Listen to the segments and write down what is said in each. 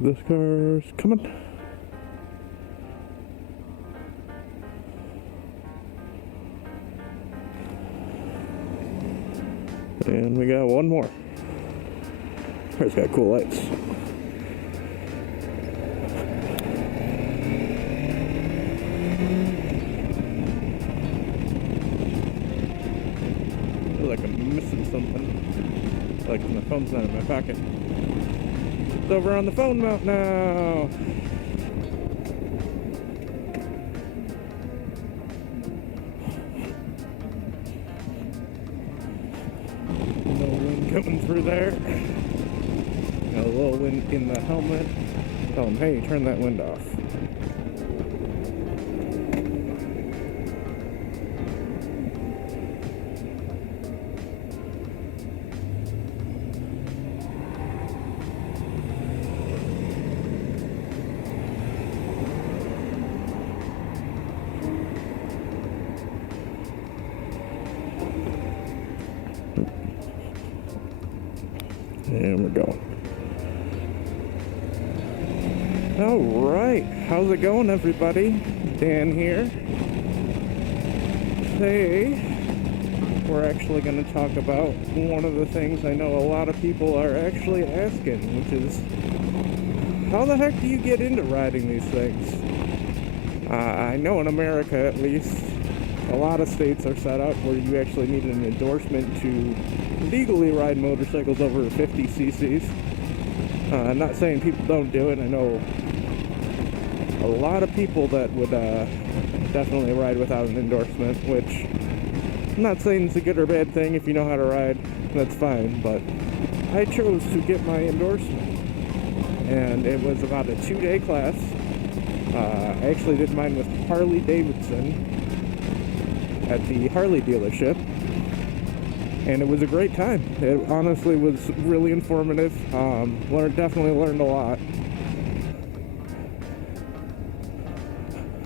This car's coming. And we got one more. It's got cool lights. I feel like I'm missing something. Like my phone's not in my pocket. It's over on the phone mount now. No wind coming through there. Got a little wind in the helmet. Tell them, hey, turn that wind off. And we're going. Alright, how's it going, everybody? Dan here. Today, we're actually going to talk about one of the things I know a lot of people are actually asking, which is, how the heck do you get into riding these things? I know in America, at least, a lot of states are set up where you actually need an endorsement to legally ride motorcycles over 50 cc's. I'm not saying people don't do it. I know a lot of people that would definitely ride without an endorsement, which I'm not saying it's a good or bad thing. If you know how to ride, that's fine, but I chose to get my endorsement, and it was about a 2-day class. I actually did mine with Harley Davidson at the Harley dealership, and it was a great time. It honestly was really informative. Definitely learned a lot.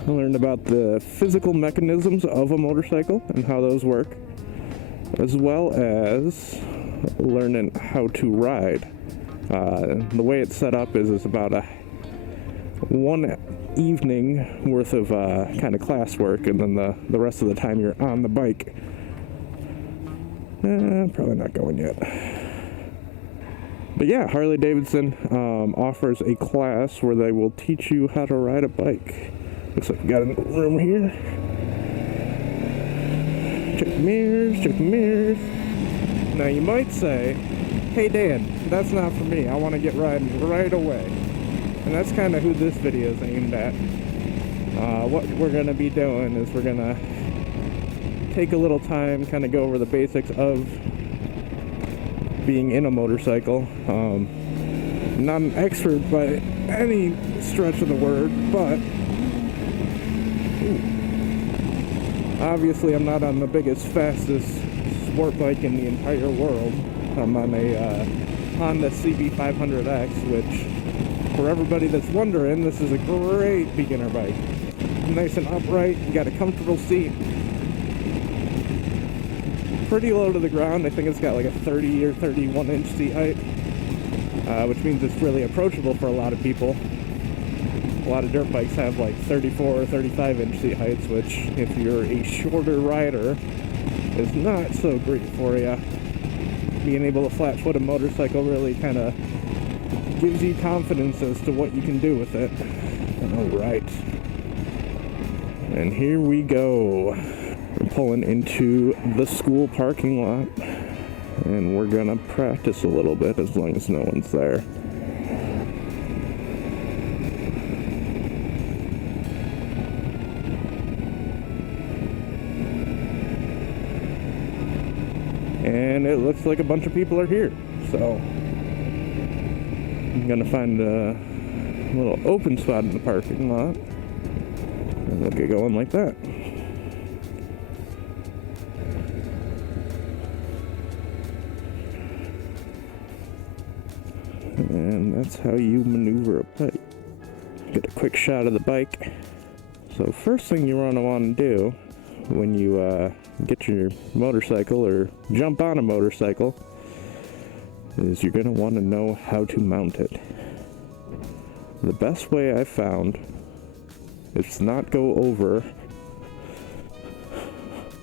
I learned about the physical mechanisms of a motorcycle and how those work, as well as learning how to ride. The way it's set up is it's about a one evening worth of kind of classwork, and then the rest of the time you're on the bike. Probably not going yet. But yeah, Harley Davidson offers a class where they will teach you how to ride a bike. Looks like we got a room here. Check the mirrors, check the mirrors. Now you might say, hey Dan, that's not for me. I want to get riding right away. And that's kind of who this video is aimed at. What we're going to be doing is we're going to take a little time, kind of go over the basics of being in a motorcycle. Not an expert by any stretch of the word, but obviously I'm not on the biggest, fastest sport bike in the entire world. I'm on a Honda CB500X, which, for everybody that's wondering, this is a great beginner bike. Nice and upright, you got a comfortable seat. Pretty low to the ground. I think it's got like a 30 or 31 inch seat height, which means it's really approachable for a lot of people. A lot of dirt bikes have like 34 or 35 inch seat heights, which, if you're a shorter rider, is not so great for you. Being able to flat foot a motorcycle really kind of gives you confidence as to what you can do with it. Alright. And here we go. We're pulling into the school parking lot, and we're gonna practice a little bit as long as no one's there. And it looks like a bunch of people are here, so I'm gonna find a little open spot in the parking lot, and we'll get going like that. And that's how you maneuver a bike. Get a quick shot of the bike. So first thing you want to do when you get your motorcycle or jump on a motorcycle is you're going to want to know how to mount it. The best way I found is to not go over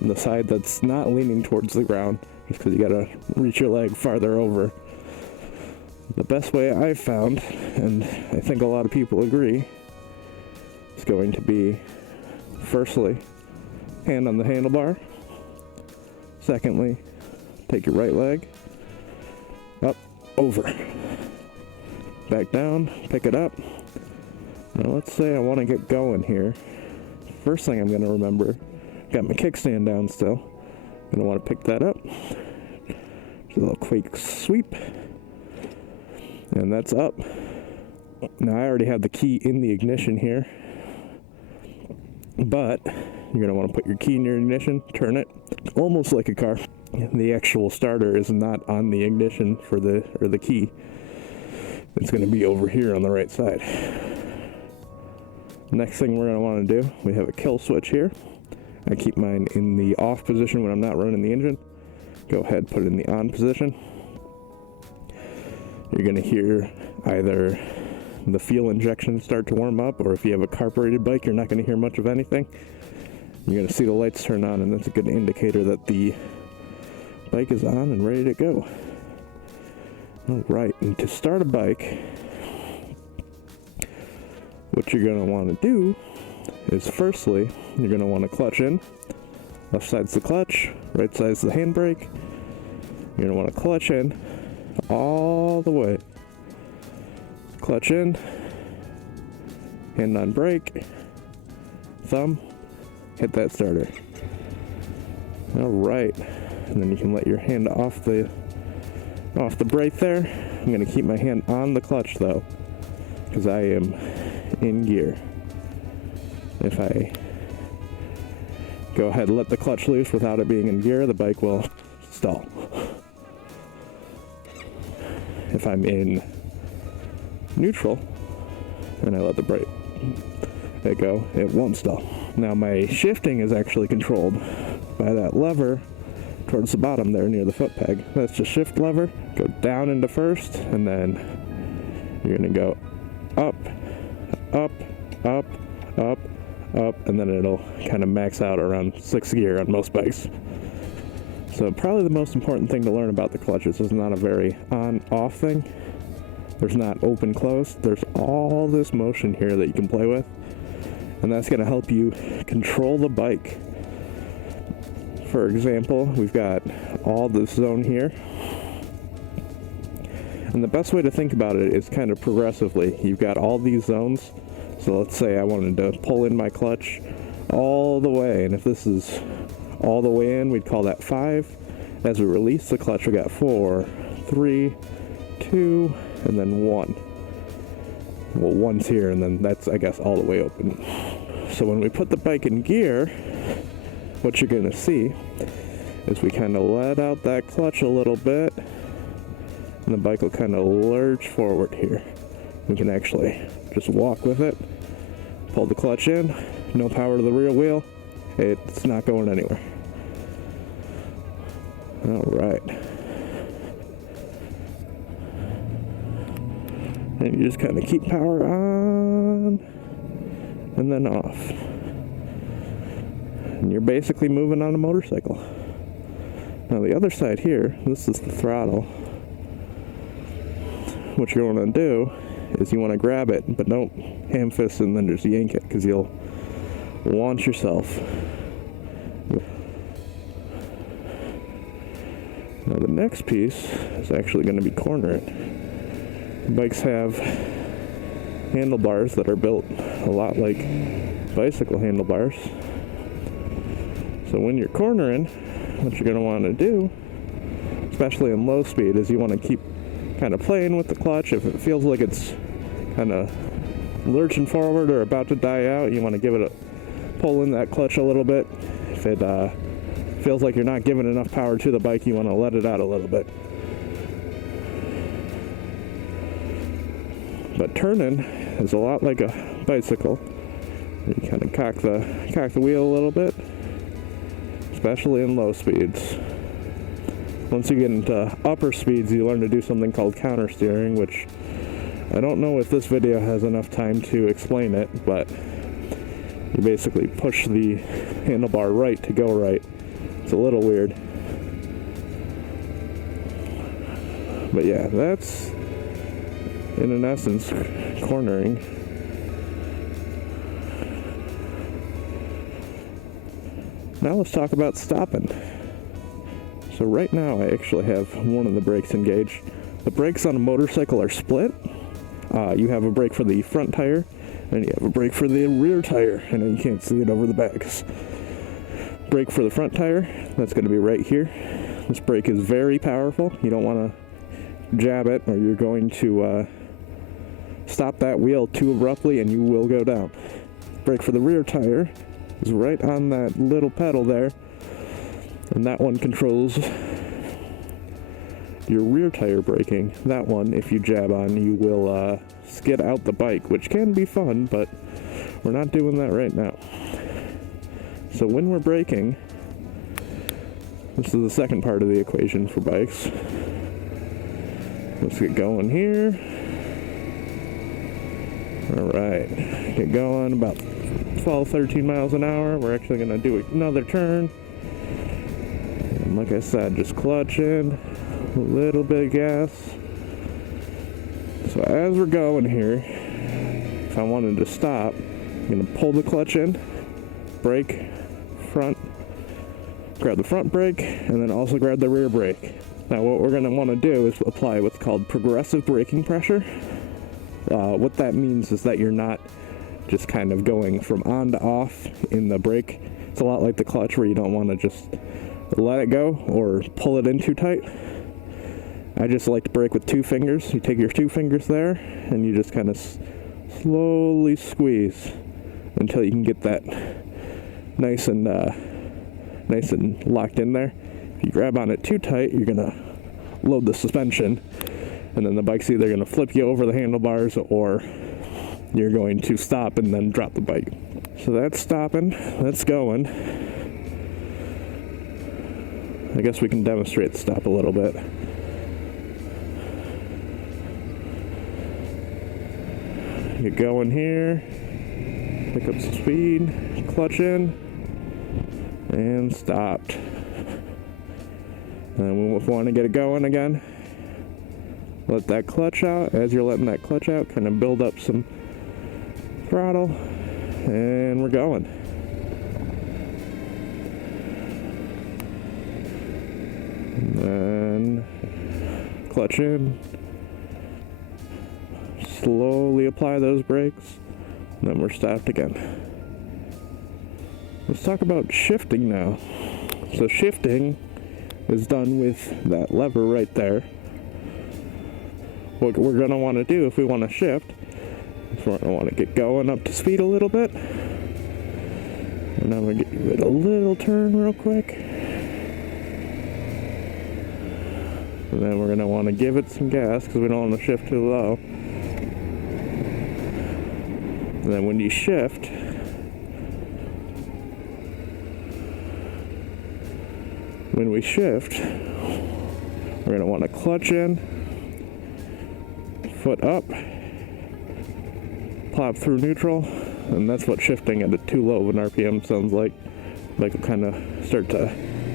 the side that's not leaning towards the ground, just because you gotta reach your leg farther over. The best way I've found, and I think a lot of people agree, is going to be, firstly, hand on the handlebar. Secondly, take your right leg, up, over, back down, pick it up. Now let's say I want to get going here. First thing I'm going to remember, got my kickstand down still. Going to want to pick that up. Just a little quick sweep. And that's up. Now I already have the key in the ignition here. But you're going to want to put your key in your ignition, turn it, almost like a car. The actual starter is not on the ignition for the key. It's going to be over here on the right side. Next thing we're going to want to do, we have a kill switch here. I keep mine in the off position when I'm not running the engine. Go ahead, put it in the on position. You're going to hear either the fuel injection start to warm up, or if you have a carbureted bike, you're not going to hear much of anything. You're going to see the lights turn on, and that's a good indicator that the bike is on and ready to go. Alright, and to start a bike, what you're going to want to do is, firstly, you're going to want to clutch in. Left side's the clutch, right side's the handbrake. You're going to want to clutch in all the way. Clutch in, hand on brake, thumb, hit that starter. Alright, and then you can let your hand off the brake there. I'm going to keep my hand on the clutch though, because I am in gear. If I go ahead and let the clutch loose without it being in gear, the bike will stall. If I'm in neutral and I let the brake go, it won't stall. Now my shifting is actually controlled by that lever towards the bottom there near the foot peg. That's the shift lever. Go down into first, and then you're going to go up, up, up, up, up, and then it'll kind of max out around 6th gear on most bikes. So probably the most important thing to learn about the clutches is not a very on-off thing. There's not open-close. There's all this motion here that you can play with, and that's going to help you control the bike. For example, we've got all this zone here, and the best way to think about it is kind of progressively. You've got all these zones. So let's say I wanted to pull in my clutch all the way, and if this is all the way in, we'd call that 5. As we release the clutch, we got 4, 3, 2, and then 1. Well, 1's here, and then that's, I guess, all the way open. So when we put the bike in gear, what you're going to see is we kind of let out that clutch a little bit, and the bike will kind of lurch forward here. We can actually just walk with it, pull the clutch in, no power to the rear wheel, it's not going anywhere. Alright. And you just kind of keep power on and then off. And you're basically moving on a motorcycle. Now the other side here, this is the throttle. What you want to do is you want to grab it, but don't ham fist and then just yank it, because you'll launch yourself. Now the next piece is actually going to be cornering. Bikes have handlebars that are built a lot like bicycle handlebars. So when you're cornering, what you're going to want to do, especially in low speed, is you want to keep kind of playing with the clutch. If it feels like it's kind of lurching forward or about to die out, you want to give it a pull in that clutch a little bit. If it feels like you're not giving enough power to the bike, you want to let it out a little bit. But turning is a lot like a bicycle. You kind of cock the wheel a little bit, especially in low speeds. Once you get into upper speeds, you learn to do something called counter steering, which I don't know if this video has enough time to explain it, but you basically push the handlebar right to go right. It's a little weird. But yeah, that's, in essence, cornering. Now let's talk about stopping. So right now I actually have one of the brakes engaged. The brakes on a motorcycle are split. You have a brake for the front tire, and you have a brake for the rear tire. I know you can't see it over the backs. Brake for the front tire, that's going to be right here. This brake is very powerful. You don't want to jab it, or you're going to stop that wheel too abruptly and you will go down. Brake for the rear tire is right on that little pedal there, and that one controls your rear tire braking. That one, if you jab on, you will skid out the bike, which can be fun, but we're not doing that right now. So when we're braking, this is the second part of the equation for bikes. Let's get going here. Alright, get going about 12, 13 miles an hour. We're actually going to do another turn. And like I said, just clutch in, a little bit of gas. So as we're going here, if I wanted to stop, I'm going to pull the clutch in, brake, front, grab the front brake, and then also grab the rear brake. Now what we're going to want to do is apply what's called progressive braking pressure. What that means is that you're not just kind of going from on to off in the brake. It's a lot like the clutch, where you don't want to just let it go or pull it in too tight. I just like to brake with 2 fingers. You take your 2 fingers there and you just kind of slowly squeeze until you can get that nice and locked in there. If you grab on it too tight, you're gonna load the suspension, and then the bike's either gonna flip you over the handlebars, or you're going to stop and then drop the bike. So that's stopping, that's going. I guess we can demonstrate the stop a little bit. Get going here, pick up some speed, clutch in, and stopped. And we want to get it going again. Let that clutch out. As you're letting that clutch out, kind of build up some throttle, and we're going. And then clutch in, slowly apply those brakes, and then we're stopped again. Let's talk about shifting now. So shifting is done with that lever right there. What we're going to want to do if we want to shift is we're going to want to get going up to speed a little bit. And I'm going to give it a little turn real quick. And then we're going to want to give it some gas because we don't want to shift too low. And then when you shift, we're going to want to clutch in, foot up, plop through neutral, and that's what shifting at a too low of an RPM sounds like. Like it'll kind of start to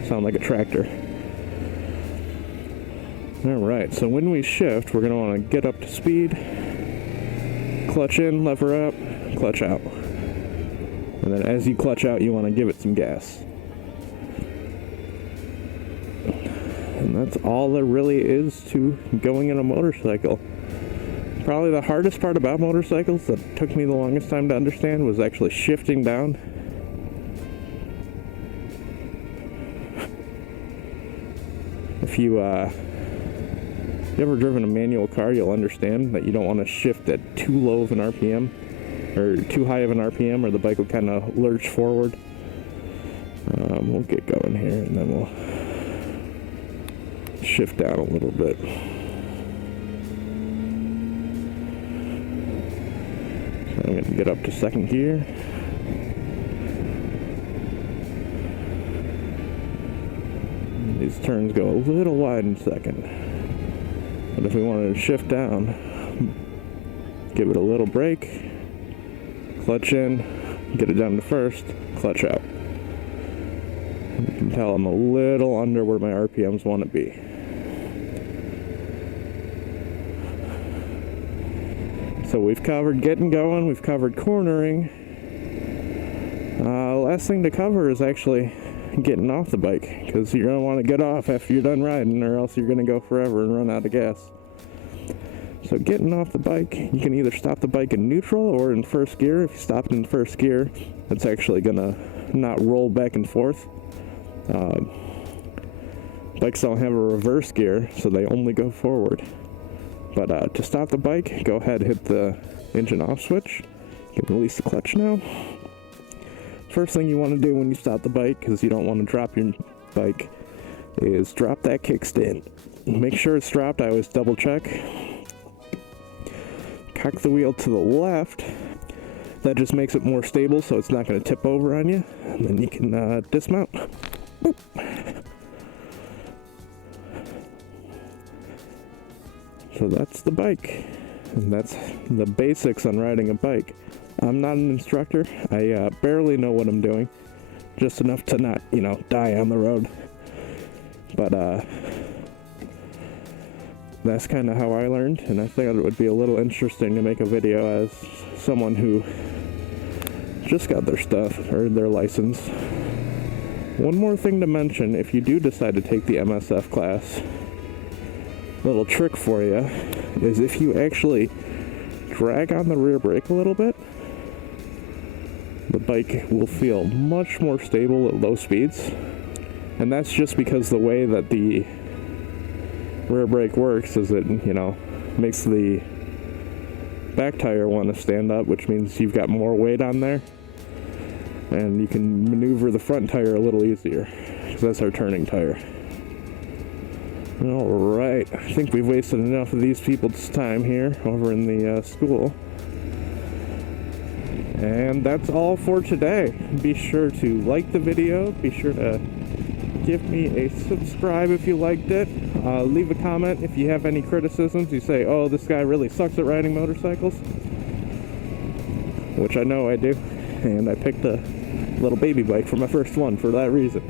sound like a tractor. Alright, so when we shift, we're going to want to get up to speed, clutch in, lever up, clutch out. And then as you clutch out, you want to give it some gas. And that's all there really is to going in a motorcycle. Probably the hardest part about motorcycles that took me the longest time to understand was actually shifting down. If you ever driven a manual car, you'll understand that you don't want to shift at too low of an RPM or too high of an RPM, or the bike will kind of lurch forward. We'll get going here and then we'll shift down a little bit. So I'm going to get up to second gear. These turns go a little wide in second. But if we wanted to shift down, give it a little brake, clutch in, get it down to first, clutch out. You can tell I'm a little under where my RPMs want to be. So we've covered getting going, we've covered cornering. Last thing to cover is actually getting off the bike, because you're going to want to get off after you're done riding, or else you're going to go forever and run out of gas. So getting off the bike, you can either stop the bike in neutral or in first gear. If you stop it in first gear, it's actually going to not roll back and forth. Bikes don't have a reverse gear, so they only go forward. But to stop the bike, go ahead, hit the engine off switch. You can release the clutch now. First thing you want to do when you stop the bike, because you don't want to drop your bike, is drop that kickstand. Make sure it's dropped. I always double check. Cock the wheel to the left. That just makes it more stable, so it's not going to tip over on you. And then you can dismount. Boop. So that's the bike, and that's the basics on riding a bike. I'm not an instructor. I barely know what I'm doing, just enough to not, die on the road. But that's kind of how I learned, and I thought it would be a little interesting to make a video as someone who just got their stuff, or their license. One more thing to mention, if you do decide to take the MSF class, little trick for you is if you actually drag on the rear brake a little bit, the bike will feel much more stable at low speeds. And that's just because the way that the rear brake works is it, makes the back tire want to stand up, which means you've got more weight on there, and you can maneuver the front tire a little easier, because that's our turning tire. Alright, I think we've wasted enough of these people's time here over in the school. And that's all for today. Be sure to like the video, be sure to give me a subscribe if you liked it. Leave a comment if you have any criticisms. You say, oh, this guy really sucks at riding motorcycles, which I know I do, and I picked a little baby bike for my first one for that reason.